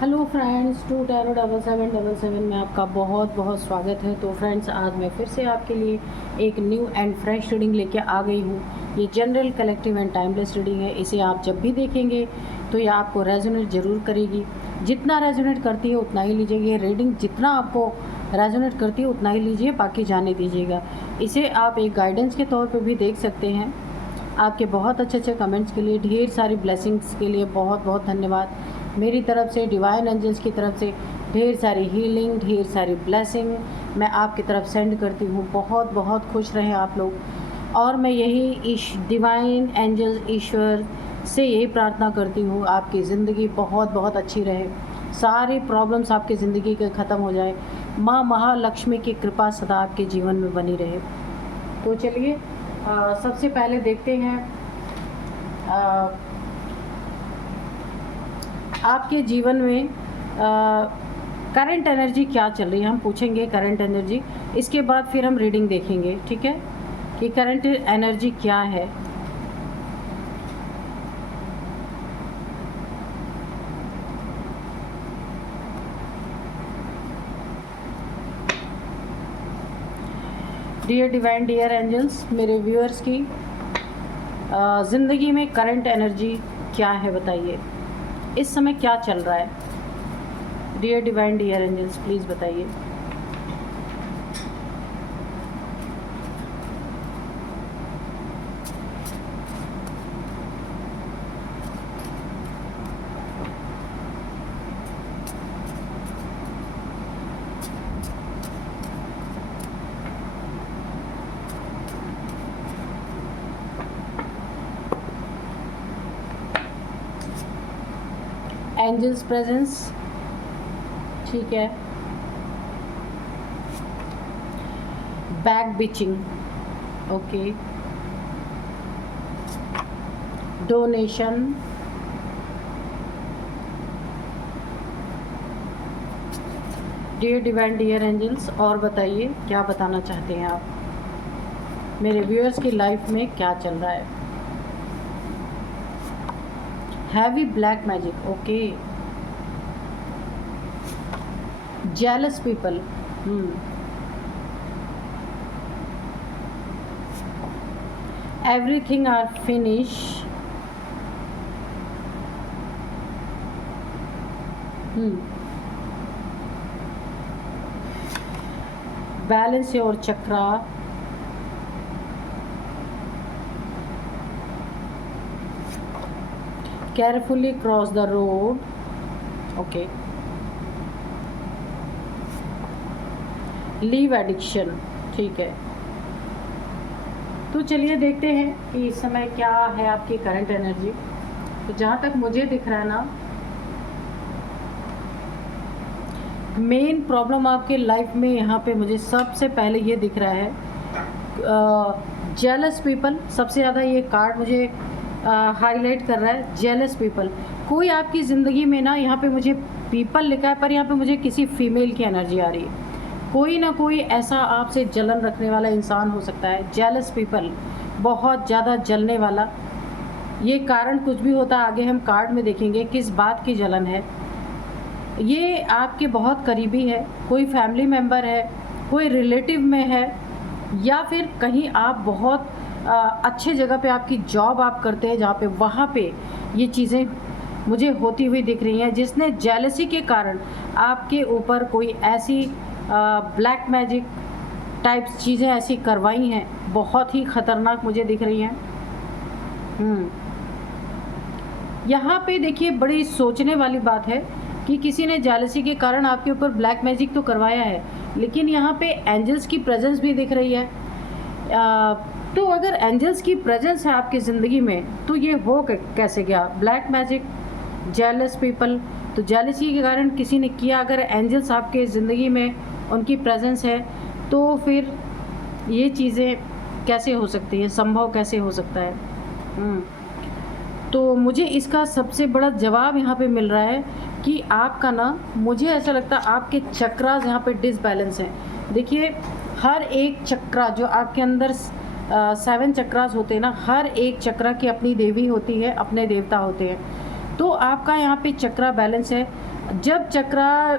Hello friends, to tarot 7777 में आपका बहुत बहुत स्वागत है। तो फ्रेंड्स, आज मैं फिर से आपके लिए एक न्यू एंड फ्रेश रीडिंग लेके आ गई हूँ। ये general, collective and timeless reading है। इसे आप जब भी देखेंगे तो ये आपको रेजोनेट ज़रूर करेगी। जितना रेजोनेट करती है उतना ही लीजिए। ये रीडिंग जितना आपको रेजोनेट करती है उतना ही लीजिए, बाकी जाने दीजिएगा। इसे आप एक गाइडेंस के तौर पर भी देख सकते हैं। आपके बहुत अच्छे अच्छे कमेंट्स के लिए, ढेर सारी ब्लेसिंग्स के लिए बहुत बहुत धन्यवाद। मेरी तरफ से, डिवाइन एंजल्स की तरफ से ढेर सारी हीलिंग, ढेर सारी ब्लेसिंग मैं आपकी तरफ सेंड करती हूँ। बहुत बहुत खुश रहें आप लोग। और मैं यही डिवाइन एंजल्स, ईश्वर से यही प्रार्थना करती हूँ आपकी ज़िंदगी बहुत बहुत अच्छी रहे, सारी प्रॉब्लम्स आपकी ज़िंदगी के ख़त्म हो जाए। माँ महालक्ष्मी की कृपा सदा आपके जीवन में बनी रहे। तो चलिए सबसे पहले देखते हैं आपके जीवन में करंट एनर्जी क्या चल रही है। हम पूछेंगे करंट एनर्जी, इसके बाद फिर हम रीडिंग देखेंगे, ठीक है, कि करंट एनर्जी क्या है। डियर डिवाइन, डियर एंजल्स, मेरे व्यूअर्स की ज़िंदगी में करंट एनर्जी क्या है, बताइए इस समय क्या चल रहा है। Dear divine, dear angels, please बताइए। एंजल्स प्रेजेंस, ठीक है। Back bitching, okay. Donation, dear divine, dear angels, और बताइए क्या बताना चाहते हैं आप। मेरे व्यूअर्स की लाइफ में क्या चल रहा है। Heavy black magic, okay. Jealous people, everything are finish, balance your chakra, carefully cross the road, okay. Leave addiction, ठीक है। तो चलिए देखते हैं कि इस समय क्या है आपकी करंट एनर्जी। तो जहाँ तक मुझे दिख रहा है ना, मेन प्रॉब्लम आपके लाइफ में यहाँ पे मुझे सबसे पहले ये दिख रहा है, जेलस पीपल। सबसे ज़्यादा ये कार्ड मुझे हाईलाइट कर रहा है, जेलस पीपल। कोई आपकी ज़िंदगी में ना, यहाँ पे मुझे पीपल लिखा है पर यहाँ पे मुझे किसी फीमेल की एनर्जी आ रही है। कोई ना कोई ऐसा आपसे जलन रखने वाला इंसान हो सकता है, जेलस पीपल, बहुत ज़्यादा जलने वाला। ये कारण कुछ भी होता है, आगे हम कार्ड में देखेंगे किस बात की जलन है। ये आपके बहुत करीबी है, कोई फैमिली मेम्बर है, कोई रिलेटिव में है, या फिर कहीं आप बहुत अच्छे जगह पे आपकी जॉब आप करते हैं, जहाँ पे वहाँ पे ये चीज़ें मुझे होती हुई दिख रही हैं, जिसने जेलसी के कारण आपके ऊपर कोई ऐसी ब्लैक मैजिक टाइप्स चीज़ें ऐसी करवाई हैं, बहुत ही ख़तरनाक मुझे दिख रही हैं। यहाँ पे देखिए, बड़ी सोचने वाली बात है कि किसी ने जेलसी के कारण आपके ऊपर ब्लैक मैजिक तो करवाया है, लेकिन यहाँ पे एंजल्स की प्रेजेंस भी दिख रही है। तो अगर एंजल्स की प्रेजेंस है आपकी ज़िंदगी में, तो ये हो कैसे गया ब्लैक मैजिक, जेलस पीपल। तो जेलसी के कारण किसी ने किया, अगर एंजल्स आपके ज़िंदगी में उनकी प्रेजेंस है, तो फिर ये चीज़ें कैसे हो सकती हैं, संभव कैसे हो सकता है। तो मुझे इसका सबसे बड़ा जवाब यहाँ पे मिल रहा है कि आपका ना, मुझे ऐसा लगता है आपके चक्रास यहाँ पे डिसबैलेंस हैं। देखिए, हर एक चक्रा जो आपके अंदर 7 चक्रास होते हैं ना, हर एक चक्रा की अपनी देवी होती है, अपने देवता होते हैं। तो आपका यहाँ पे चक्रा बैलेंस है। जब चक्रा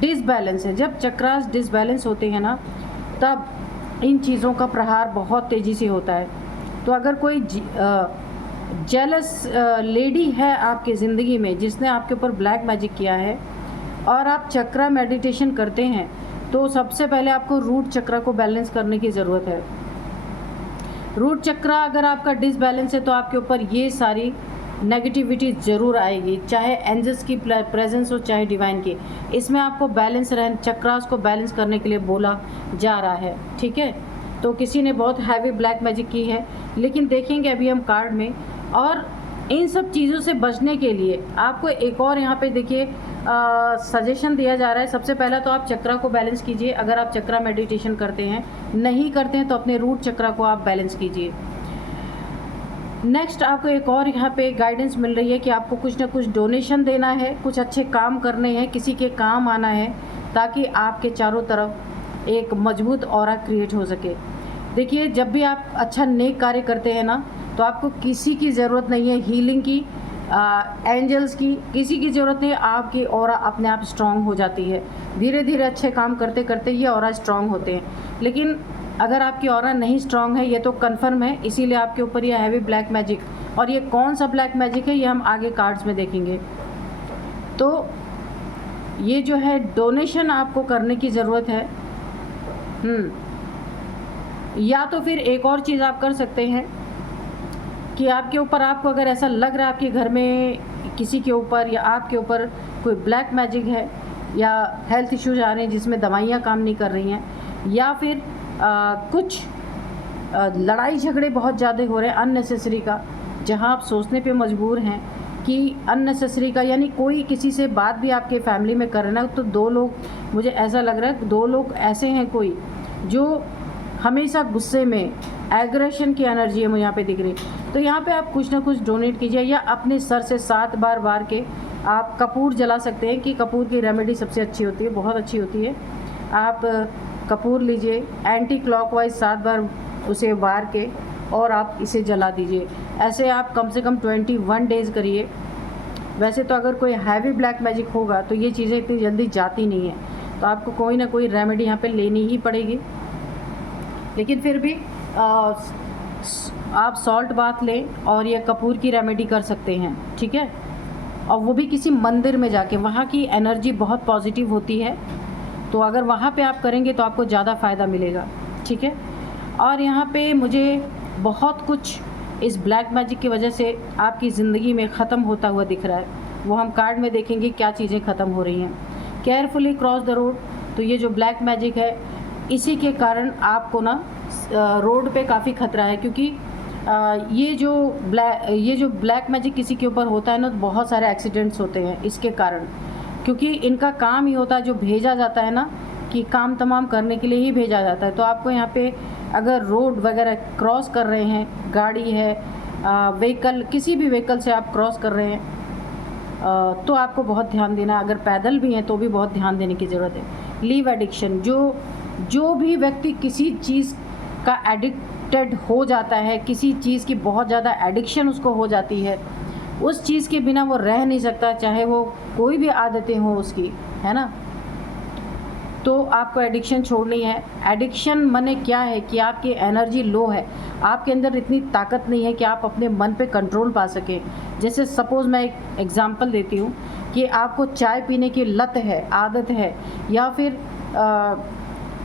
डिसबैलेंस है, जब चक्रास डिसबैलेंस होते हैं ना, तब इन चीज़ों का प्रहार बहुत तेज़ी से होता है। तो अगर कोई जेलस लेडी है आपकी ज़िंदगी में जिसने आपके ऊपर ब्लैक मैजिक किया है और आप चक्रा मेडिटेशन करते हैं, तो सबसे पहले आपको रूट चक्रा को बैलेंस करने की ज़रूरत है। रूट चक्रा अगर आपका डिसबैलेंस है तो आपके ऊपर ये सारी नेगेटिविटी ज़रूर आएगी, चाहे एंजल्स की प्रेजेंस हो चाहे डिवाइन की। इसमें आपको बैलेंस रहने, चक्रास को बैलेंस करने के लिए बोला जा रहा है, ठीक है। तो किसी ने बहुत हैवी ब्लैक मैजिक की है, लेकिन देखेंगे अभी हम कार्ड में। और इन सब चीज़ों से बचने के लिए आपको एक और यहाँ पे देखिए सजेशन दिया जा रहा है। सबसे पहला तो आप चक्रा को बैलेंस कीजिए, अगर आप चक्रा मेडिटेशन करते हैं। नहीं करते हैं तो अपने रूट चक्रा को आप बैलेंस कीजिए। नेक्स्ट आपको एक और यहाँ पे गाइडेंस मिल रही है कि आपको कुछ ना कुछ डोनेशन देना है, कुछ अच्छे काम करने हैं, किसी के काम आना है, ताकि आपके चारों तरफ एक मजबूत ऑरा क्रिएट हो सके। देखिए, जब भी आप अच्छा नेक कार्य करते हैं ना, तो आपको किसी की ज़रूरत नहीं है, हीलिंग की, एंजल्स की, किसी की ज़रूरत नहीं है। आपकी ऑरा अपने आप स्ट्रांग हो जाती है। धीरे धीरे अच्छे काम करते करते ये ऑरा स्ट्रांग होते हैं। लेकिन अगर आपकी ऑरा नहीं स्ट्रांग है, ये तो कन्फर्म है, इसीलिए आपके ऊपर ये हैवी ब्लैक मैजिक। और ये कौन सा ब्लैक मैजिक है, ये हम आगे कार्ड्स में देखेंगे। तो ये जो है डोनेशन आपको करने की ज़रूरत है। या तो फिर एक और चीज़ आप कर सकते हैं कि आपके ऊपर, आपको अगर ऐसा लग रहा है आपके घर में किसी के ऊपर या आपके ऊपर कोई ब्लैक मैजिक है, या हेल्थ इश्यूज आ रहे हैं जिसमें दवाइयाँ काम नहीं कर रही हैं, या फिर कुछ लड़ाई झगड़े बहुत ज़्यादा हो रहे हैं अननेसेसरी का, जहां आप सोचने पे मजबूर हैं कि अननेसेसरी का, यानी कोई किसी से बात भी आपके फैमिली में कर रहे हैं, तो दो लोग, मुझे ऐसा लग रहा है दो लोग ऐसे हैं कोई जो हमेशा गुस्से में, एग्रेशन की एनर्जी है मुझे यहाँ पे दिख रही। तो यहाँ पे आप कुछ ना कुछ डोनेट कीजिए, या अपने सर से 7 बार वार के आप कपूर जला सकते हैं, कि कपूर की रेमेडी सबसे अच्छी होती है, बहुत अच्छी होती है। आप कपूर लीजिए, एंटी क्लॉकवाइज 7 बार उसे वार के और आप इसे जला दीजिए। ऐसे आप कम से कम 21 डेज़ करिए। वैसे तो अगर कोई हैवी ब्लैक मैजिक होगा तो ये चीज़ें इतनी जल्दी जाती नहीं है, तो आपको कोई ना कोई रेमेडी यहाँ पे लेनी ही पड़ेगी। लेकिन फिर भी आप सॉल्ट बाथ लें और ये कपूर की रेमेडी कर सकते हैं, ठीक है। और वो भी किसी मंदिर में जाके, वहाँ की एनर्जी बहुत पॉजिटिव होती है, तो अगर वहाँ पे आप करेंगे तो आपको ज़्यादा फ़ायदा मिलेगा, ठीक है। और यहाँ पे मुझे बहुत कुछ इस ब्लैक मैजिक की वजह से आपकी ज़िंदगी में ख़त्म होता हुआ दिख रहा है, वो हम कार्ड में देखेंगे क्या चीज़ें ख़त्म हो रही हैं। केयरफुली क्रॉस द रोड, तो ये जो ब्लैक मैजिक है इसी के कारण आपको ना रोड पे काफ़ी ख़तरा है, क्योंकि ये जो ब्लैक मैजिक किसी के ऊपर होता है ना, तो बहुत सारे एक्सीडेंट्स होते हैं इसके कारण, क्योंकि इनका काम ही होता है, जो भेजा जाता है ना, कि काम तमाम करने के लिए ही भेजा जाता है। तो आपको यहाँ पे अगर रोड वगैरह क्रॉस कर रहे हैं, गाड़ी है, व्हीकल, किसी भी व्हीकल से आप क्रॉस कर रहे हैं, तो आपको बहुत ध्यान देना। अगर पैदल भी हैं तो भी बहुत ध्यान देने की ज़रूरत है। लीव एडिक्शन, जो भी व्यक्ति किसी चीज़ का एडिक्टेड हो जाता है, किसी चीज़ की बहुत ज़्यादा एडिक्शन उसको हो जाती है, उस चीज़ के बिना वो रह नहीं सकता, चाहे वो कोई भी आदतें हो उसकी, है ना। तो आपको एडिक्शन छोड़नी है। एडिक्शन माने क्या है कि आपकी एनर्जी लो है, आपके अंदर इतनी ताकत नहीं है कि आप अपने मन पे कंट्रोल पा सकें। जैसे सपोज़ मैं एक एग्जांपल देती हूँ कि आपको चाय पीने की लत है, आदत है, या फिर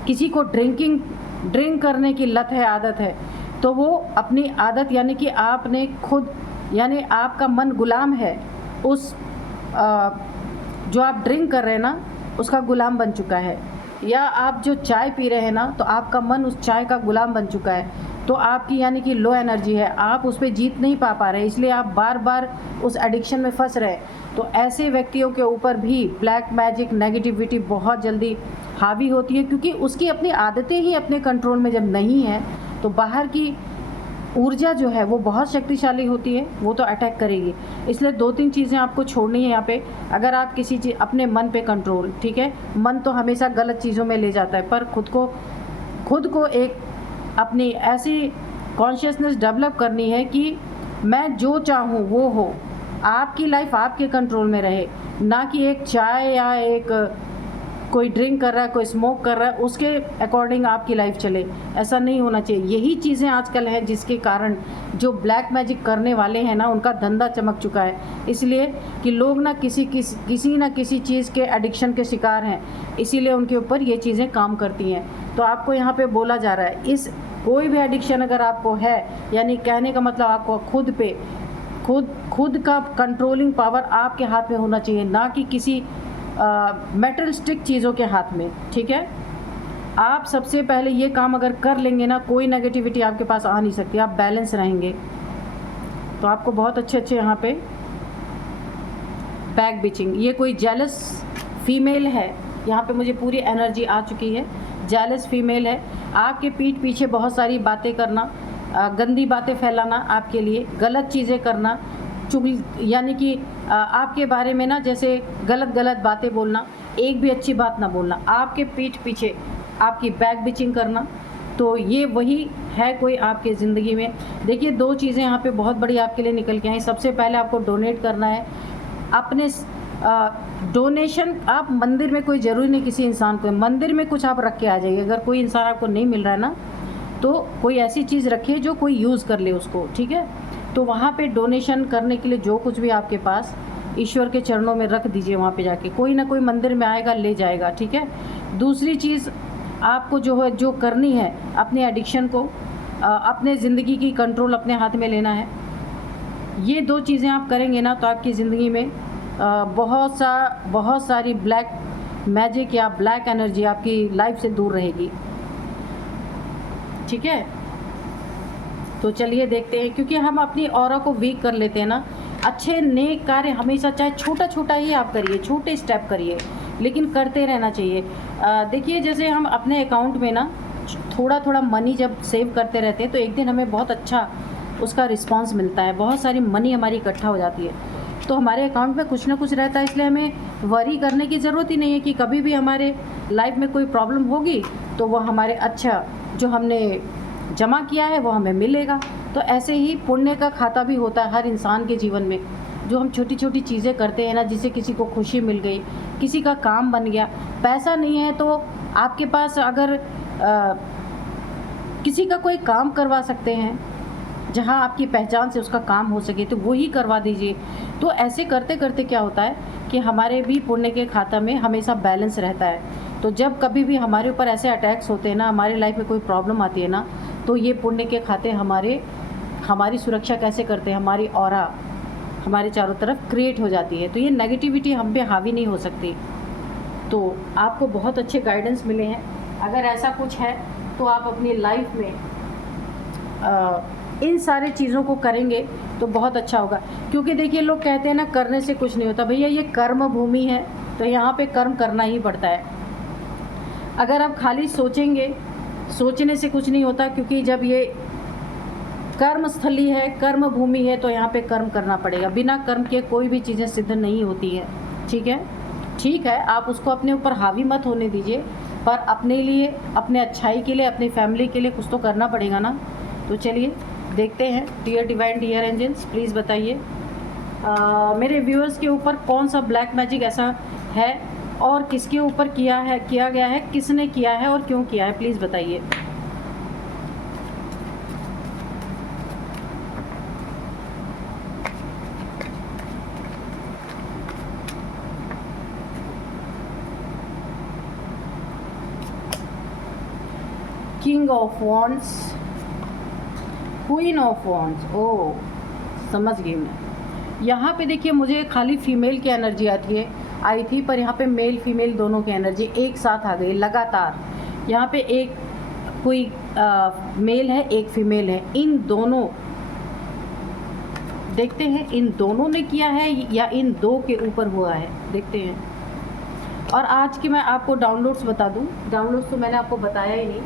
किसी को ड्रिंक करने की लत है, आदत है, तो वो अपनी आदत, यानी कि आपने खुद, यानी आपका मन गुलाम है उस जो आप ड्रिंक कर रहे हैं ना, उसका गुलाम बन चुका है। या आप जो चाय पी रहे हैं ना, तो आपका मन उस चाय का गुलाम बन चुका है, तो आपकी यानी कि लो एनर्जी है, आप उस पर जीत नहीं पा रहे, इसलिए आप बार बार उस एडिक्शन में फंस रहे। तो ऐसे व्यक्तियों के ऊपर भी ब्लैक मैजिक, नेगेटिविटी बहुत जल्दी हावी होती है, क्योंकि उसकी अपनी आदतें ही अपने कंट्रोल में जब नहीं हैं, तो बाहर की ऊर्जा जो है वो बहुत शक्तिशाली होती है, वो तो अटैक करेगी। इसलिए 2-3 चीज़ें आपको छोड़नी है यहाँ पे। अगर आप किसी चीज़, अपने मन पे कंट्रोल, ठीक है, मन तो हमेशा गलत चीज़ों में ले जाता है, पर खुद को एक अपनी ऐसी कॉन्शियसनेस डेवलप करनी है कि मैं जो चाहूँ वो हो, आपकी लाइफ आपके कंट्रोल में रहे, ना कि एक चाय या एक कोई ड्रिंक कर रहा है, कोई स्मोक कर रहा है, उसके अकॉर्डिंग आपकी लाइफ चले। ऐसा नहीं होना चाहिए। यही चीज़ें आजकल हैं जिसके कारण जो ब्लैक मैजिक करने वाले हैं ना, उनका धंधा चमक चुका है। इसलिए कि लोग ना किसी ना किसी चीज़ के एडिक्शन के शिकार हैं, इसीलिए उनके ऊपर ये चीज़ें काम करती हैं। तो आपको यहाँ पे बोला जा रहा है, इस कोई भी एडिक्शन अगर आपको है, यानी कहने का मतलब आपको खुद का कंट्रोलिंग पावर आपके हाथ में होना चाहिए, ना कि किसी मेटलिस्टिक चीज़ों के हाथ में। ठीक है, आप सबसे पहले ये काम अगर कर लेंगे ना, कोई नेगेटिविटी आपके पास आ नहीं सकती, आप बैलेंस रहेंगे। तो आपको बहुत अच्छे यहाँ पे बैक बिचिंग, ये कोई जेलस फीमेल है, यहाँ पे मुझे पूरी एनर्जी आ चुकी है। जेलस फीमेल है, आपके पीठ पीछे बहुत सारी बातें करना, गंदी बातें फैलाना, आपके लिए गलत चीज़ें करना, चुगली, यानी कि आपके बारे में ना जैसे गलत बातें बोलना, एक भी अच्छी बात ना बोलना, आपके पीठ पीछे आपकी बैक बिचिंग करना। तो ये वही है कोई आपके ज़िंदगी में। देखिए 2 चीज़ें यहाँ पे बहुत बड़ी आपके लिए निकल के आई। सबसे पहले आपको डोनेट करना है अपने डोनेशन। आप मंदिर में, कोई ज़रूरी नहीं किसी इंसान को, मंदिर में कुछ आप रख के आ जाइए। अगर कोई इंसान आपको नहीं मिल रहा है ना, तो कोई ऐसी चीज़ रखिए जो कोई यूज़ कर ले उसको। ठीक है, तो वहाँ पे डोनेशन करने के लिए जो कुछ भी आपके पास, ईश्वर के चरणों में रख दीजिए। वहाँ पे जाके कोई ना कोई मंदिर में आएगा, ले जाएगा। ठीक है, दूसरी चीज़ आपको जो करनी है, अपने एडिक्शन को, अपने ज़िंदगी की कंट्रोल अपने हाथ में लेना है। ये 2 चीज़ें आप करेंगे ना, तो आपकी ज़िंदगी में बहुत सारी ब्लैक मैजिक या ब्लैक एनर्जी आपकी लाइफ से दूर रहेगी। ठीक है, तो चलिए देखते हैं, क्योंकि हम अपनी ऑरा को वीक कर लेते हैं ना। अच्छे नेक कार्य हमेशा, चाहे छोटा ही आप करिए, छोटे स्टेप करिए, लेकिन करते रहना चाहिए। देखिए जैसे हम अपने अकाउंट में ना थोड़ा मनी जब सेव करते रहते हैं, तो एक दिन हमें बहुत अच्छा उसका रिस्पांस मिलता है, बहुत सारी मनी हमारी इकट्ठा हो जाती है। तो हमारे अकाउंट में कुछ ना कुछ रहता है, इसलिए हमें वरी करने की ज़रूरत ही नहीं है कि कभी भी हमारे लाइफ में कोई प्रॉब्लम होगी तो वो हमारे अच्छा जो हमने जमा किया है वो हमें मिलेगा। तो ऐसे ही पुण्य का खाता भी होता है हर इंसान के जीवन में। जो हम छोटी चीज़ें करते हैं ना, जिससे किसी को खुशी मिल गई, किसी का काम बन गया। पैसा नहीं है तो आपके पास अगर किसी का कोई काम करवा सकते हैं, जहां आपकी पहचान से उसका काम हो सके, तो वो ही करवा दीजिए। तो ऐसे करते करते क्या होता है कि हमारे भी पुण्य के खाता में हमेशा बैलेंस रहता है। तो जब कभी भी हमारे ऊपर ऐसे अटैक्स होते हैं ना, हमारी लाइफ में कोई प्रॉब्लम आती है ना, तो ये पुण्य के खाते हमारी सुरक्षा कैसे करते हैं, हमारी ऑरा हमारे चारों तरफ क्रिएट हो जाती है। तो ये नेगेटिविटी हम पे हावी नहीं हो सकती। तो आपको बहुत अच्छे गाइडेंस मिले हैं। अगर ऐसा कुछ है तो आप अपनी लाइफ में इन सारी चीज़ों को करेंगे तो बहुत अच्छा होगा। क्योंकि देखिए लोग कहते हैं ना, करने से कुछ नहीं होता। भैया ये कर्म भूमि है, तो यहाँ पे कर्म करना ही पड़ता है। अगर आप खाली सोचेंगे, सोचने से कुछ नहीं होता, क्योंकि जब ये कर्म स्थली है, कर्म भूमि है, तो यहाँ पे कर्म करना पड़ेगा। बिना कर्म के कोई भी चीज़ें सिद्ध नहीं होती हैं। ठीक है, आप उसको अपने ऊपर हावी मत होने दीजिए, पर अपने लिए, अपने अच्छाई के लिए, अपनी फैमिली के लिए कुछ तो करना पड़ेगा ना। तो चलिए देखते हैं। Dear divine, dear angels, please बताइए मेरे व्यूअर्स के ऊपर कौन सा ब्लैक मैजिक ऐसा है और किसके ऊपर किया गया है, किसने किया है और क्यों किया है, प्लीज़ बताइए। King of wands, queen of wands, ओ समझ गई मैं। यहाँ पे देखिए मुझे खाली फीमेल की एनर्जी आई थी, पर यहाँ पे मेल फीमेल दोनों की एनर्जी एक साथ आ गई लगातार। यहाँ पे एक कोई मेल है, एक फीमेल है। इन दोनों, देखते हैं इन दोनों ने किया है या इन 2 के ऊपर हुआ है, देखते हैं। और आज की मैं आपको डाउनलोड्स बता दूँ। डाउनलोड्स तो मैंने आपको बताया ही नहीं।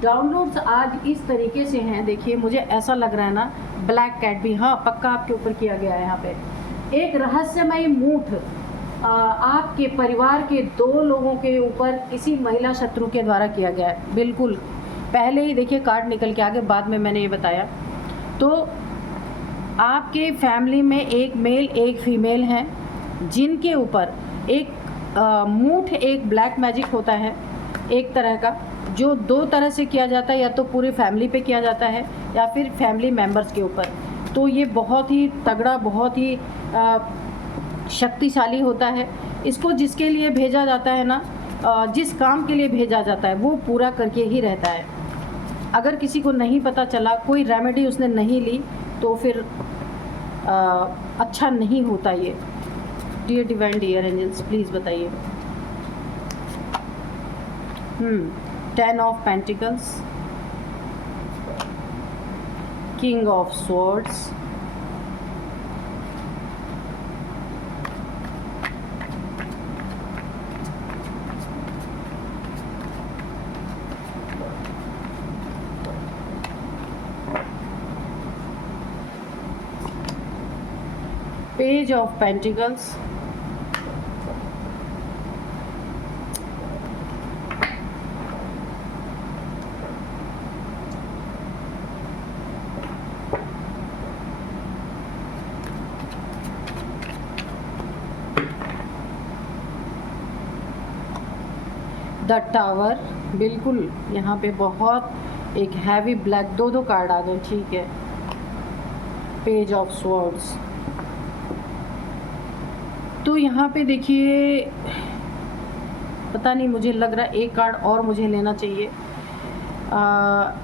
डाउनलोड्स आज इस तरीके से हैं, देखिए मुझे ऐसा लग रहा है ना, ब्लैक कैट भी, हाँ पक्का आपके ऊपर किया गया है। यहाँ पे एक रहस्यमयी मूठ आपके परिवार के 2 लोगों के ऊपर किसी महिला शत्रु के द्वारा किया गया है। बिल्कुल पहले ही देखिए कार्ड निकल के आगे, बाद में मैंने ये बताया। तो आपके फैमिली में एक मेल एक फीमेल हैं जिनके ऊपर एक मूठ एक ब्लैक मैजिक होता है एक तरह का, जो दो तरह से किया जाता है, या तो पूरी फैमिली पे किया जाता है या फिर फैमिली मेम्बर्स के ऊपर। तो ये बहुत ही तगड़ा, बहुत ही शक्तिशाली होता है। इसको जिसके लिए भेजा जाता है ना, जिस काम के लिए भेजा जाता है वो पूरा करके ही रहता है। अगर किसी को नहीं पता चला, कोई रेमेडी उसने नहीं ली, तो फिर अच्छा नहीं होता ये। Dear divine dear angels, please बताइए। 10 of pentacles, king of swords, page of pentacles, the tower. बिल्कुल यहाँ पे बहुत एक हैवी ब्लैक दो कार्ड आ गए, ठीक है। Page of swords. तो यहाँ पे देखिए, पता नहीं, मुझे लग रहा है एक कार्ड और मुझे लेना चाहिए।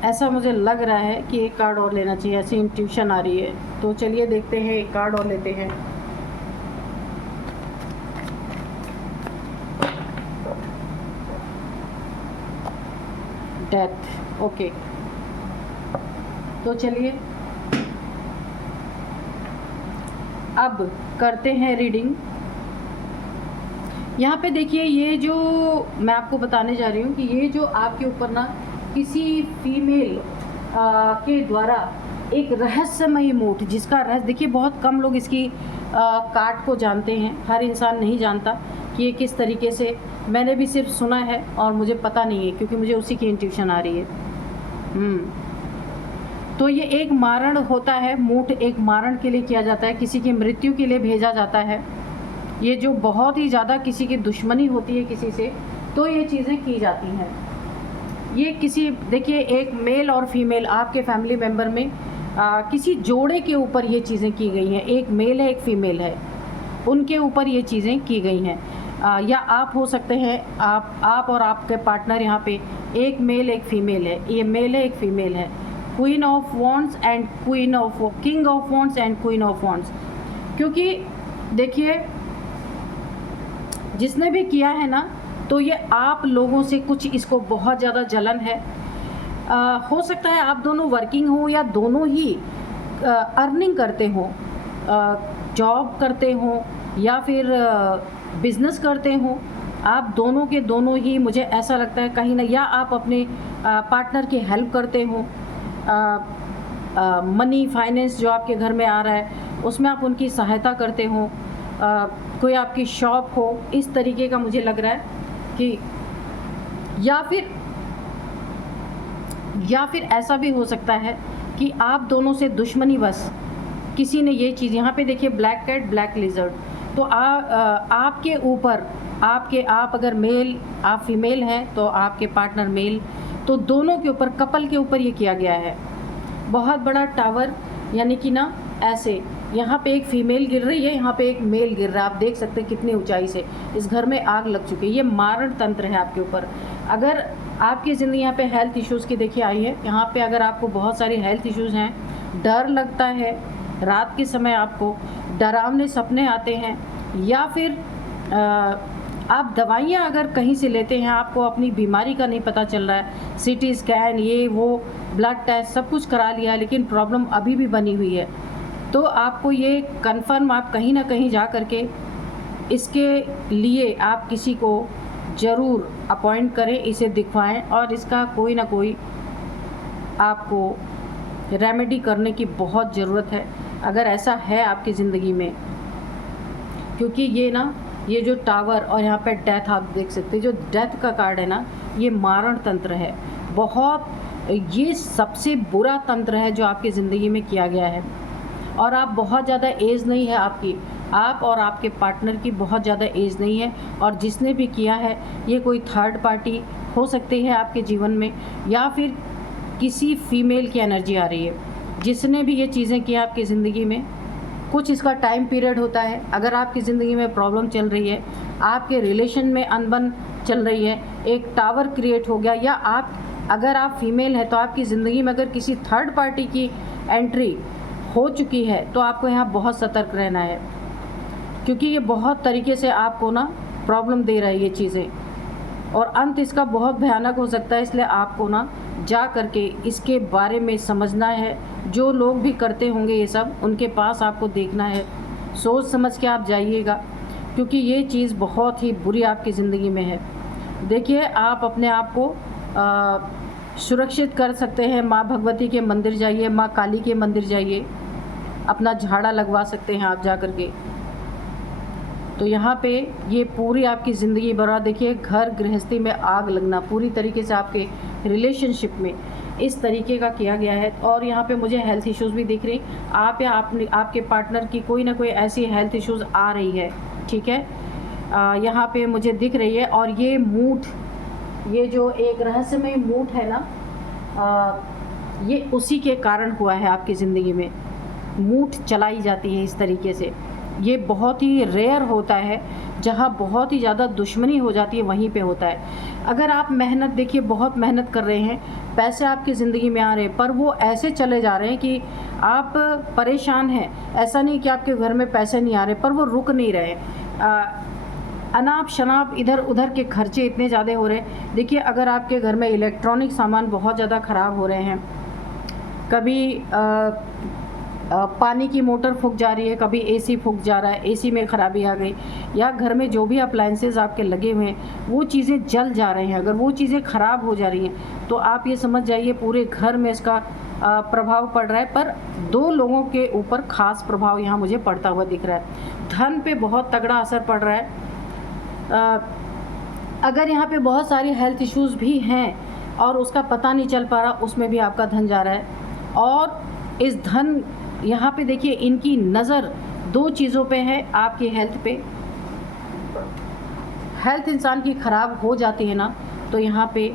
ऐसा मुझे लग रहा है कि एक कार्ड और लेना चाहिए, ऐसी इंट्यूशन आ रही है। तो चलिए देखते हैं, एक कार्ड और लेते हैं। Death, okay. तो चलिए अब करते हैं रीडिंग। यहाँ पे देखिए, ये जो मैं आपको बताने जा रही हूँ कि ये जो आपके ऊपर ना किसी फीमेल के द्वारा एक रहस्यमयी मूठ, जिसका रहस्य देखिए, बहुत कम लोग इसकी कार्ड को जानते हैं। हर इंसान नहीं जानता कि ये किस तरीके से, मैंने भी सिर्फ सुना है और मुझे पता नहीं है, क्योंकि मुझे उसी की इंट्यूशन आ रही है। तो ये एक मारण होता है, मूठ एक मारण के लिए किया जाता है, किसी की मृत्यु के लिए भेजा जाता है। ये जो बहुत ही ज़्यादा किसी की दुश्मनी होती है किसी से, तो ये चीज़ें की जाती हैं। ये किसी, देखिए, एक मेल और फीमेल आपके फैमिली मेम्बर में किसी जोड़े के ऊपर ये चीज़ें की गई हैं। एक मेल है, एक फीमेल है, उनके ऊपर ये चीज़ें की गई हैं। या आप हो सकते हैं, आप और आपके पार्टनर, यहाँ पे एक मेल एक फीमेल है, ये मेल है एक फीमेल है। Queen of wands and queen of, king of wands and queen of wands. क्योंकि देखिए, जिसने भी किया है ना, तो ये आप लोगों से कुछ इसको बहुत ज़्यादा जलन है। हो सकता है आप दोनों वर्किंग हो या दोनों ही अर्निंग करते हो, जॉब करते हो या फिर बिजनेस करते हो। आप दोनों के दोनों ही, मुझे ऐसा लगता है कहीं ना, या आप अपने पार्टनर की हेल्प करते हो। मनी फाइनेंस जो आपके घर में आ रहा है, उसमें आप उनकी सहायता करते हो। कोई आपकी शॉप हो, इस तरीके का मुझे लग रहा है कि, या फिर ऐसा भी हो सकता है कि आप दोनों से दुश्मनी बस किसी ने ये चीज़, यहाँ पे देखिए ब्लैक कैट, ब्लैक लिजर्ड। तो आपके ऊपर, आप अगर मेल, आप फीमेल हैं तो आपके पार्टनर मेल, तो दोनों के ऊपर, कपल के ऊपर ये किया गया है। बहुत बड़ा टावर, यानी कि ना ऐसे, यहाँ पे एक फीमेल गिर रही है, यहाँ पे एक मेल गिर रहा है। आप देख सकते हैं कितनी ऊंचाई से इस घर में आग लग चुकी है। ये मारण तंत्र है आपके ऊपर। अगर आपकी ज़िंदगी, यहाँ पे हेल्थ इश्यूज़ की देखिए आई है, यहाँ पे अगर आपको बहुत सारी हेल्थ इश्यूज़ हैं, डर लगता है, रात के समय आपको डरावने सपने आते हैं, या फिर आप दवाइयाँ अगर कहीं से लेते हैं, आपको अपनी बीमारी का नहीं पता चल रहा है, सीटी स्कैन, ये वो, ब्लड टेस्ट सब कुछ करा लिया, लेकिन प्रॉब्लम अभी भी बनी हुई है, तो आपको ये कंफर्म, आप कहीं ना कहीं जा कर के इसके लिए आप किसी को ज़रूर अपॉइंट करें, इसे दिखवाएं, और इसका कोई ना कोई आपको रेमेडी करने की बहुत ज़रूरत है, अगर ऐसा है आपकी ज़िंदगी में। क्योंकि ये ना, ये जो टावर और यहाँ पे डेथ, आप देख सकते हैं, जो डेथ का कार्ड है ना, ये मारण तंत्र है। बहुत, ये सबसे बुरा तंत्र है जो आपकी ज़िंदगी में किया गया है। और आप बहुत ज़्यादा एज नहीं है आपकी, आप और आपके पार्टनर की बहुत ज़्यादा एज नहीं है, और जिसने भी किया है ये कोई थर्ड पार्टी हो सकती है आपके जीवन में, या फिर किसी फीमेल की एनर्जी आ रही है जिसने भी ये चीज़ें की आपकी ज़िंदगी में। कुछ इसका टाइम पीरियड होता है। अगर आपकी ज़िंदगी में प्रॉब्लम चल रही है, आपके रिलेशन में अनबन चल रही है, एक टावर क्रिएट हो गया, या अगर आप फीमेल हैं तो आपकी ज़िंदगी में अगर किसी थर्ड पार्टी की एंट्री हो चुकी है, तो आपको यहाँ बहुत सतर्क रहना है, क्योंकि ये बहुत तरीके से आपको ना प्रॉब्लम दे रहा है ये चीज़ें, और अंत इसका बहुत भयानक हो सकता है। इसलिए आपको ना जा करके इसके बारे में समझना है। जो लोग भी करते होंगे ये सब, उनके पास आपको देखना है, सोच समझ के आप जाइएगा, क्योंकि ये चीज़ बहुत ही बुरी आपकी ज़िंदगी में है। देखिए, आप अपने आप को सुरक्षित कर सकते हैं। माँ भगवती के मंदिर जाइए, माँ काली के मंदिर जाइए, अपना झाड़ा लगवा सकते हैं आप जा कर के। तो यहाँ पे ये पूरी आपकी ज़िंदगी बर्बाद। देखिए, घर गृहस्थी में आग लगना, पूरी तरीके से आपके रिलेशनशिप में इस तरीके का किया गया है। और यहाँ पे मुझे हेल्थ इश्यूज़ भी दिख रही, आप या आपके पार्टनर की कोई ना कोई ऐसी हेल्थ इश्यूज़ आ रही है, ठीक है, यहाँ पे मुझे दिख रही है। और ये मूठ, ये जो एक रहस्यमय मूठ है ना, ये उसी के कारण हुआ है आपकी ज़िंदगी में। मूठ चलाई जाती है इस तरीके से। ये बहुत ही रेयर होता है, जहाँ बहुत ही ज़्यादा दुश्मनी हो जाती है वहीं पे होता है। अगर आप मेहनत, देखिए बहुत मेहनत कर रहे हैं, पैसे आपकी ज़िंदगी में आ रहे हैं, पर वो ऐसे चले जा रहे हैं कि आप परेशान हैं। ऐसा नहीं कि आपके घर में पैसे नहीं आ रहे, पर वो रुक नहीं रहे। अनाप शनाप इधर उधर के खर्चे इतने ज़्यादा हो रहे हैं। देखिए, अगर आपके घर में इलेक्ट्रॉनिक सामान बहुत ज़्यादा ख़राब हो रहे हैं, कभी पानी की मोटर फूक जा रही है, कभी एसी फूक जा रहा है, एसी में ख़राबी आ गई, या घर में जो भी अप्लायंसेस आपके लगे हुए हैं वो चीज़ें जल जा रहे हैं, अगर वो चीज़ें ख़राब हो जा रही हैं, तो आप ये समझ जाइए पूरे घर में इसका प्रभाव पड़ रहा है। पर 2 लोगों के ऊपर ख़ास प्रभाव यहाँ मुझे पड़ता हुआ दिख रहा है। धन पे बहुत तगड़ा असर पड़ रहा है। अगर यहाँ पे बहुत सारी हेल्थ इश्यूज़ भी हैं और उसका पता नहीं चल पा रहा, उसमें भी आपका धन जा रहा है। और इस धन, यहाँ पे देखिए, इनकी नज़र 2 चीज़ों पे है, आपकी हेल्थ पे। हेल्थ इंसान की ख़राब हो जाती है ना, तो यहाँ पे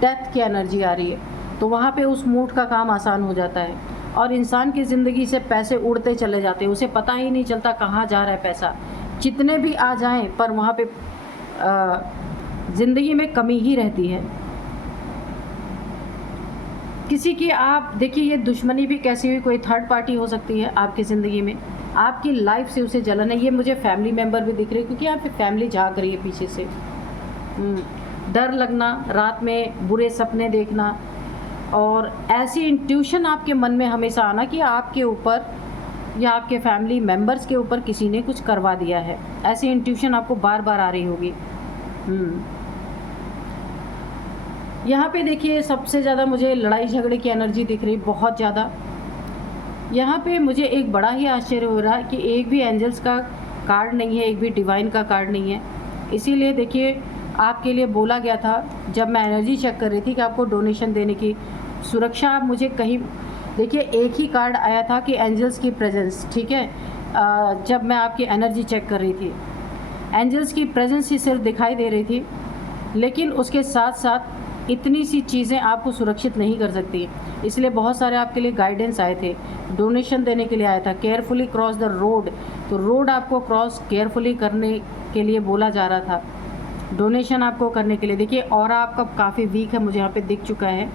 डेथ की एनर्जी आ रही है, तो वहाँ पे उस मूड का काम आसान हो जाता है, और इंसान की ज़िंदगी से पैसे उड़ते चले जाते हैं, उसे पता ही नहीं चलता कहाँ जा रहा है पैसा। जितने भी आ जाएं, पर वहाँ पे ज़िंदगी में कमी ही रहती है। किसी की, आप देखिए, ये दुश्मनी भी कैसी हुई, कोई थर्ड पार्टी हो सकती है आपकी ज़िंदगी में, आपकी लाइफ से उसे जलन है। ये मुझे फैमिली मेम्बर भी दिख रही है, क्योंकि यहाँ पे फैमिली झाँक रही है पीछे से। डर लगना, रात में बुरे सपने देखना, और ऐसी इंट्यूशन आपके मन में हमेशा आना कि आपके ऊपर या आपके फैमिली मेम्बर्स के ऊपर किसी ने कुछ करवा दिया है। ऐसी इंट्यूशन आपको बार बार आ रही होगी। यहाँ पे देखिए, सबसे ज़्यादा मुझे लड़ाई झगड़े की एनर्जी दिख रही, बहुत ज़्यादा। यहाँ पे मुझे एक बड़ा ही आश्चर्य हो रहा है कि एक भी एंजल्स का कार्ड नहीं है, एक भी डिवाइन का कार्ड नहीं है। इसीलिए देखिए, आपके लिए बोला गया था, जब मैं एनर्जी चेक कर रही थी, कि आपको डोनेशन देने की सुरक्षा। आप मुझे कहीं, देखिए, एक ही कार्ड आया था कि एंजल्स की प्रेजेंस, ठीक है। जब मैं आपकी एनर्जी चेक कर रही थी, एंजल्स की प्रेजेंस ही सिर्फ दिखाई दे रही थी, लेकिन उसके साथ साथ इतनी सी चीज़ें आपको सुरक्षित नहीं कर सकती। इसलिए बहुत सारे आपके लिए गाइडेंस आए थे, डोनेशन देने के लिए आया था। केयरफुली क्रॉस द रोड, तो रोड आपको क्रॉस केयरफुली करने के लिए बोला जा रहा था, डोनेशन आपको करने के लिए। देखिए, ऑरा आपका काफ़ी वीक है, मुझे यहाँ पे दिख चुका है,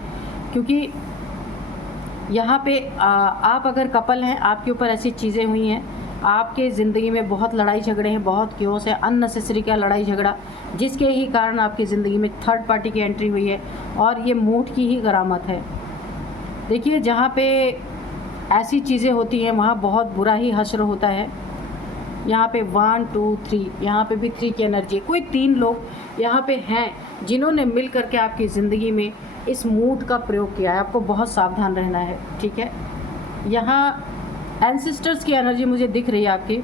क्योंकि यहाँ पे आप अगर कपल हैं, आपके ऊपर ऐसी चीज़ें हुई हैं, आपके ज़िंदगी में बहुत लड़ाई झगड़े हैं, बहुत क्योस है, अननेसेसरी का लड़ाई झगड़ा, जिसके ही कारण आपकी ज़िंदगी में थर्ड पार्टी की एंट्री हुई है, और ये मूठ की ही करामत है। देखिए, जहाँ पे ऐसी चीज़ें होती हैं, वहाँ बहुत बुरा ही हश्र होता है। यहाँ पे 1 2 3, यहाँ पे भी 3 की एनर्जी। कोई 3 लोग यहाँ पे हैं जिन्होंने मिल करके आपकी ज़िंदगी में इस मूड का प्रयोग किया है। आपको बहुत सावधान रहना है, ठीक है। यहाँ एंसेस्टर्स की एनर्जी मुझे दिख रही है आपकी,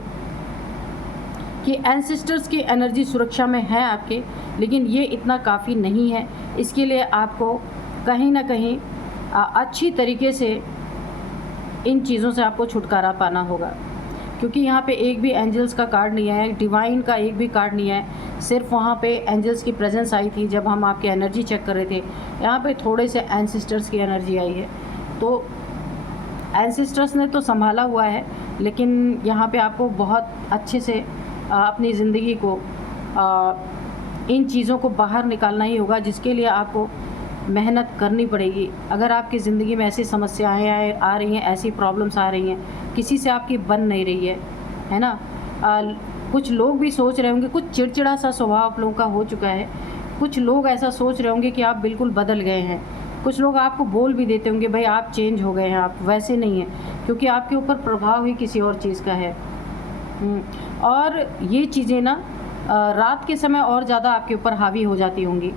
कि एंसेस्टर्स की एनर्जी सुरक्षा में है आपके, लेकिन ये इतना काफ़ी नहीं है। इसके लिए आपको कहीं ना कहीं अच्छी तरीके से इन चीज़ों से आपको छुटकारा पाना होगा, क्योंकि यहाँ पे एक भी एंजल्स का कार्ड नहीं आया, डिवाइन का एक भी कार्ड नहीं आया। सिर्फ वहाँ पे एंजल्स की प्रेजेंस आई थी जब हम आपकी एनर्जी चेक कर रहे थे। यहाँ पे थोड़े से एंसिस्टर्स की एनर्जी आई है, तो एंसिस्टर्स ने तो संभाला हुआ है, लेकिन यहाँ पे आपको बहुत अच्छे से अपनी ज़िंदगी को इन चीज़ों को बाहर निकालना ही होगा, जिसके लिए आपको मेहनत करनी पड़ेगी। अगर आपकी ज़िंदगी में ऐसी समस्याएं आ रही हैं, ऐसी प्रॉब्लम्स आ रही हैं, किसी से आपकी बन नहीं रही है ना। कुछ लोग भी सोच रहे होंगे, कुछ चिड़चिड़ा सा स्वभाव आप लोगों का हो चुका है। कुछ लोग ऐसा सोच रहे होंगे कि आप बिल्कुल बदल गए हैं। कुछ लोग आपको बोल भी देते होंगे भाई आप चेंज हो गए हैं, आप वैसे नहीं हैं, क्योंकि आपके ऊपर प्रभाव ही किसी और चीज़ का है। और ये चीज़ें ना रात के समय और ज़्यादा आपके ऊपर हावी हो जाती होंगी।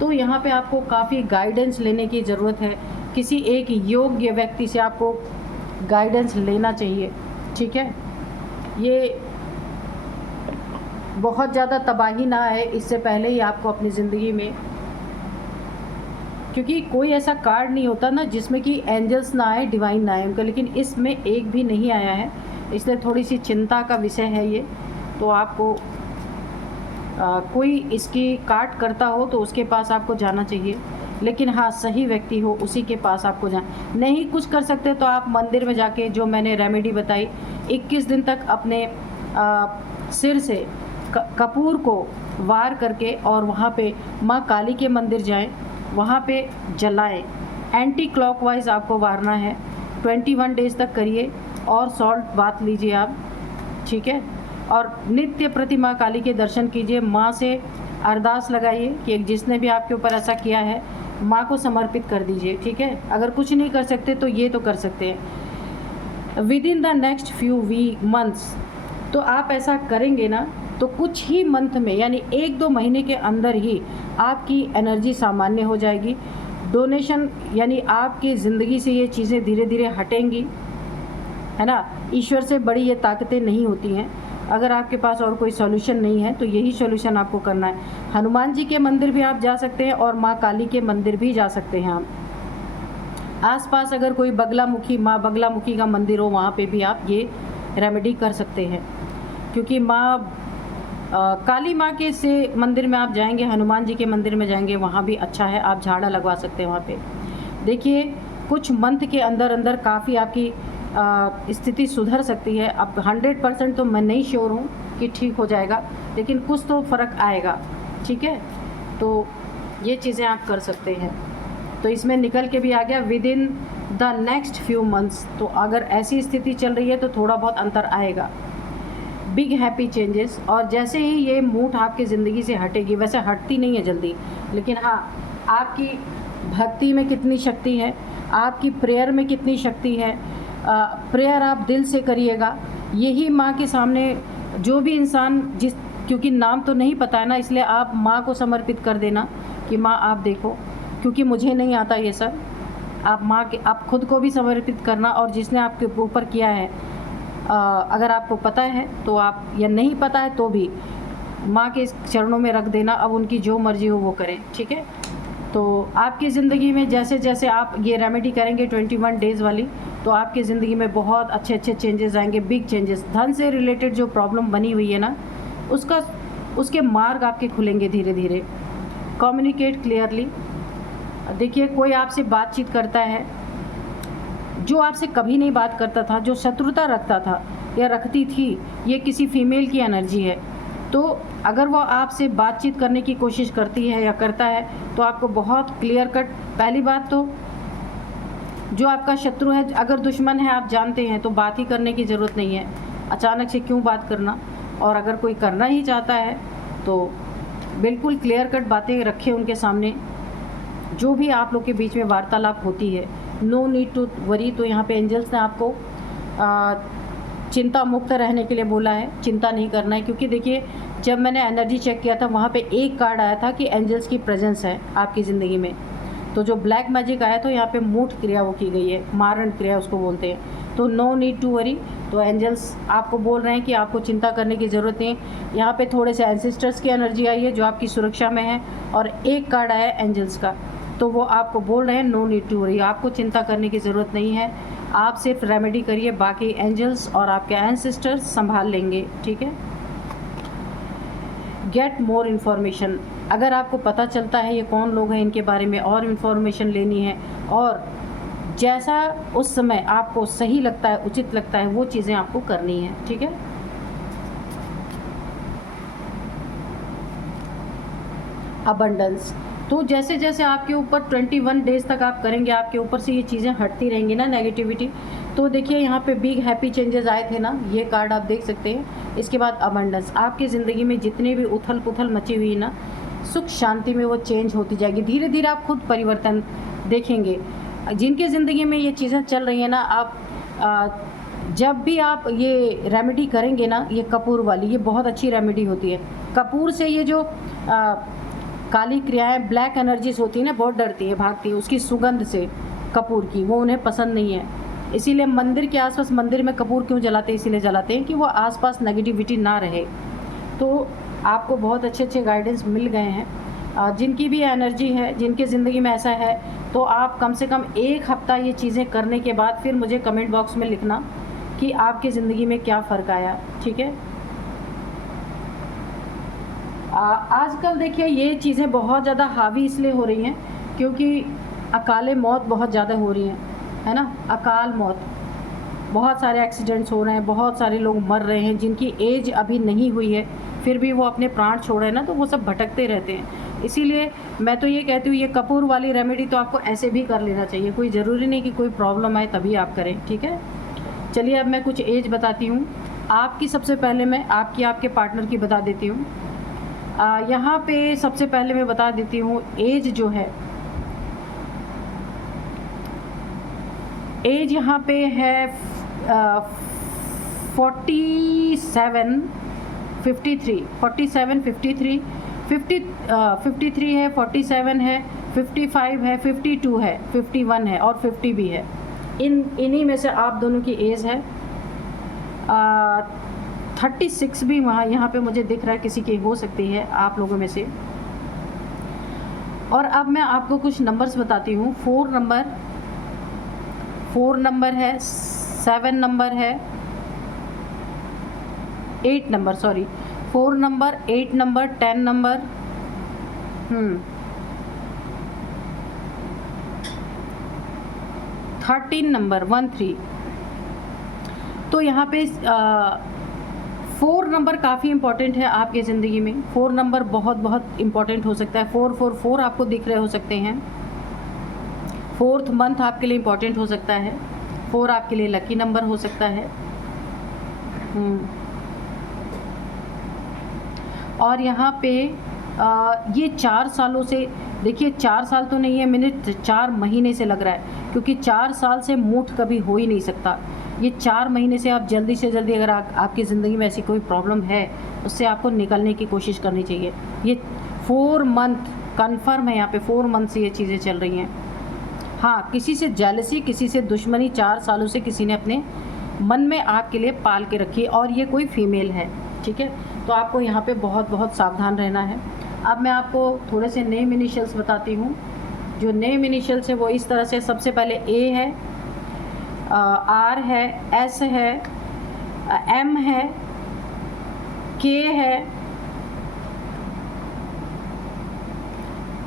तो यहाँ पे आपको काफ़ी गाइडेंस लेने की ज़रूरत है। किसी एक योग्य व्यक्ति से आपको गाइडेंस लेना चाहिए, ठीक है। ये बहुत ज़्यादा तबाही ना आए इससे पहले ही आपको अपनी ज़िंदगी में, क्योंकि कोई ऐसा कार्ड नहीं होता ना जिसमें कि एंजल्स ना आए, डिवाइन ना आए उनका, लेकिन इसमें एक भी नहीं आया है, इसलिए थोड़ी सी चिंता का विषय है ये। तो आपको कोई इसकी काट करता हो तो उसके पास आपको जाना चाहिए, लेकिन हाँ सही व्यक्ति हो उसी के पास आपको नहीं कुछ कर सकते तो आप मंदिर में जाके जो मैंने रेमेडी बताई 21 दिन तक अपने सिर से कपूर को वार करके और वहाँ पे माँ काली के मंदिर जाएं, वहाँ पे जलाएं। एंटी क्लॉकवाइज आपको वारना है, 21 डेज़ तक करिए और सॉल्ट बात लीजिए आप, ठीक है। और नित्य प्रति माँ काली के दर्शन कीजिए, माँ से अरदास लगाइए कि जिसने भी आपके ऊपर ऐसा किया है माँ को समर्पित कर दीजिए, ठीक है। अगर कुछ नहीं कर सकते तो ये तो कर सकते हैं with in the next few months. तो आप ऐसा करेंगे ना तो कुछ ही मंथ में यानी 1-2 महीने के अंदर ही आपकी एनर्जी सामान्य हो जाएगी। डोनेशन यानी आपकी ज़िंदगी से ये चीज़ें धीरे धीरे हटेंगी, है ना। ईश्वर से बड़ी ये ताकतें नहीं होती हैं। अगर आपके पास और कोई सॉल्यूशन नहीं है तो यही सॉल्यूशन आपको करना है। हनुमान जी के मंदिर भी आप जा सकते हैं और माँ काली के मंदिर भी जा सकते हैं आप। आसपास अगर कोई बगलामुखी माँ बगलामुखी का मंदिर हो वहाँ पे भी आप ये रेमेडी कर सकते हैं, क्योंकि माँ काली माँ के से मंदिर में आप जाएंगे, हनुमान जी के मंदिर में जाएंगे, वहाँ भी अच्छा है, आप झाड़ा लगवा सकते हैं वहाँ पे। देखिए कुछ मंथ के अंदर अंदर काफ़ी आपकी स्थिति सुधर सकती है। अब 100% तो मैं नहीं श्योर हूँ कि ठीक हो जाएगा, लेकिन कुछ तो फ़र्क आएगा, ठीक है। तो ये चीज़ें आप कर सकते हैं। तो इसमें निकल के भी आ गया with in the next few months. तो अगर ऐसी स्थिति चल रही है तो थोड़ा बहुत अंतर आएगा, बिग हैप्पी चेंजेस। और जैसे ही ये मूठ आपकी ज़िंदगी से हटेगी, वैसे हटती नहीं है जल्दी, लेकिन हाँ आपकी भक्ति में कितनी शक्ति है, आपकी प्रेयर में कितनी शक्ति है, प्रेयर आप दिल से करिएगा। यही माँ के सामने जो भी इंसान क्योंकि नाम तो नहीं पता है ना, इसलिए आप माँ को समर्पित कर देना कि माँ आप देखो, क्योंकि मुझे नहीं आता ये सब। आप माँ के आप खुद को भी समर्पित करना, और जिसने आपके ऊपर किया है अगर आपको पता है तो आप, या नहीं पता है तो भी माँ के चरणों में रख देना। अब उनकी जो मर्जी हो वो करें, ठीक है। तो आपकी ज़िंदगी में जैसे जैसे आप ये रेमेडी करेंगे 21 डेज़ वाली, तो आपकी ज़िंदगी में बहुत अच्छे अच्छे चेंजेस आएंगे, बिग चेंजेस। धन से रिलेटेड जो प्रॉब्लम बनी हुई है ना, उसके मार्ग आपके खुलेंगे धीरे धीरे। Communicate clearly. देखिए कोई आपसे बातचीत करता है, जो आपसे कभी नहीं बात करता था, जो शत्रुता रखता था या रखती थी, ये किसी फीमेल की एनर्जी है। तो अगर वो आपसे बातचीत करने की कोशिश करती है या करता है तो आपको बहुत क्लियर कट, पहली बात तो जो आपका शत्रु है, अगर दुश्मन है आप जानते हैं तो बात ही करने की ज़रूरत नहीं है, अचानक से क्यों बात करना। और अगर कोई करना ही चाहता है तो बिल्कुल क्लियर कट बातें रखें उनके सामने, जो भी आप लोग के बीच में वार्तालाप होती है। No need to worry. तो यहाँ पे एंजल्स ने आपको चिंता मुक्त रहने के लिए बोला है, चिंता नहीं करना है। क्योंकि देखिए जब मैंने एनर्जी चेक किया था वहाँ पे एक कार्ड आया था कि एंजल्स की प्रेजेंस है आपकी ज़िंदगी में। तो जो ब्लैक मैजिक आया तो यहाँ पे मूठ क्रिया वो की गई है, मारण क्रिया उसको बोलते हैं। तो नो नीड टू वरी। तो एंजल्स आपको बोल रहे हैं कि आपको चिंता करने की ज़रूरत नहीं। यहाँ पे थोड़े से एंसेस्टर्स की एनर्जी आई है जो आपकी सुरक्षा में है, और एक कार्ड आया एंजल्स का। तो वो आपको बोल रहे हैं नो नीड टू वरी, आपको चिंता करने की ज़रूरत नहीं है, आप सिर्फ रेमेडी करिए, बाकी एंजल्स और आपके एंसेस्टर्स संभाल लेंगे, ठीक है। गेट मोर इन्फॉर्मेशन, अगर आपको पता चलता है ये कौन लोग हैं, इनके बारे में और इन्फॉर्मेशन लेनी है, और जैसा उस समय आपको सही लगता है, उचित लगता है, वो चीज़ें आपको करनी है, ठीक है। अबंडेंस, तो जैसे जैसे आपके ऊपर 21 डेज़ तक आप करेंगे, आपके ऊपर से ये चीज़ें हटती रहेंगी ना, नेगेटिविटी। तो देखिए यहाँ पे बिग हैप्पी चेंजेस आए थे ना, ये कार्ड आप देख सकते हैं। इसके बाद अबंडेंस, आपकी ज़िंदगी में जितनी भी उथल पुथल मची हुई ना, सुख शांति में वो चेंज होती जाएगी। धीरे धीरे आप खुद परिवर्तन देखेंगे। जिनकी ज़िंदगी में ये चीज़ें चल रही हैं ना, आप जब भी आप ये रेमेडी करेंगे ना, ये कपूर वाली, ये बहुत अच्छी रेमेडी होती है। कपूर से ये जो काली क्रियाएं, ब्लैक एनर्जीज होती है ना, बहुत डरती है, भागती है उसकी सुगंध से, कपूर की, वो उन्हें पसंद नहीं है। इसीलिए मंदिर के आसपास, मंदिर में कपूर क्यों जलाते हैं, इसीलिए जलाते हैं कि वो आसपास नेगेटिविटी ना रहे। तो आपको बहुत अच्छे अच्छे गाइडेंस मिल गए हैं। जिनकी भी एनर्जी है, जिनके ज़िंदगी में ऐसा है, तो आप कम से कम 1 हफ्ता ये चीज़ें करने के बाद फिर मुझे कमेंट बॉक्स में लिखना कि आपकी ज़िंदगी में क्या फ़र्क आया, ठीक है। आजकल देखिए ये चीज़ें बहुत ज़्यादा हावी इसलिए हो रही हैं क्योंकि अकाले मौत बहुत ज़्यादा हो रही हैं, है ना, अकाल मौत, बहुत सारे एक्सीडेंट्स हो रहे हैं, बहुत सारे लोग मर रहे हैं जिनकी एज अभी नहीं हुई है, फिर भी वो अपने प्राण छोड़ रहे हैं ना, तो वो सब भटकते रहते हैं। इसीलिए मैं तो ये कहती हूँ, ये कपूर वाली रेमेडी तो आपको ऐसे भी कर लेना चाहिए, कोई ज़रूरी नहीं कि कोई प्रॉब्लम आए तभी आप करें, ठीक है। चलिए अब मैं कुछ एज बताती हूँ आपकी। सबसे पहले मैं आपके पार्टनर की बता देती हूँ। यहाँ पे सबसे पहले मैं बता देती हूँ, एज जो है, एज यहाँ पे है 47, 53, 47, 53, 53 है, 47 है, 55 है, 52 है, 51 है और 50 भी है। इन्हीं में से आप दोनों की एज है। 36 भी वहाँ यहाँ पे मुझे दिख रहा है, किसी की हो सकती है आप लोगों में से। और अब मैं आपको कुछ नंबर्स बताती हूँ। 4 नंबर है, 7 नंबर है, 8 number, sorry 4 number, 8 number, 10 number, 13 number, 13। तो यहाँ पे 4 नंबर काफ़ी इम्पॉर्टेंट है आपकी ज़िंदगी में। 4 नंबर बहुत बहुत इम्पॉर्टेंट हो सकता है। 444 आपको दिख रहे हो सकते हैं। 4th मंथ आपके लिए इम्पॉर्टेंट हो सकता है। 4 आपके लिए लकी नंबर हो सकता है। और यहाँ पे ये 4 सालों से, देखिए 4 साल तो नहीं है, मैंने 4 महीने से लग रहा है, क्योंकि 4 साल से मूठ कभी हो ही नहीं सकता। ये 4 महीने से आप जल्दी से जल्दी, अगर आपकी ज़िंदगी में ऐसी कोई प्रॉब्लम है, उससे आपको निकलने की कोशिश करनी चाहिए। ये 4 मंथ कन्फर्म है, यहाँ पे 4 मंथ से ये चीज़ें चल रही हैं। हाँ, किसी से जेलसी, किसी से दुश्मनी 4 सालों से किसी ने अपने मन में आपके लिए पाल के रखी है, और ये कोई फीमेल है, ठीक है। तो आपको यहाँ पे बहुत बहुत सावधान रहना है। अब मैं आपको थोड़े से नेम इनिशियल्स बताती हूँ। जो नेम इनिशियल्स है वो इस तरह से, सबसे पहले ए है, आर है, एस है, एम है, के है,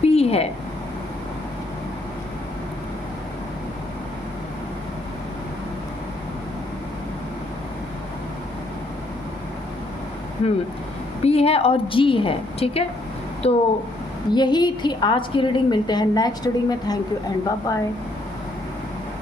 पी है, पी है और जी है, ठीक है। तो यही थी आज की रीडिंग। मिलते हैं नेक्स्ट रीडिंग में। Thank you and bye bye.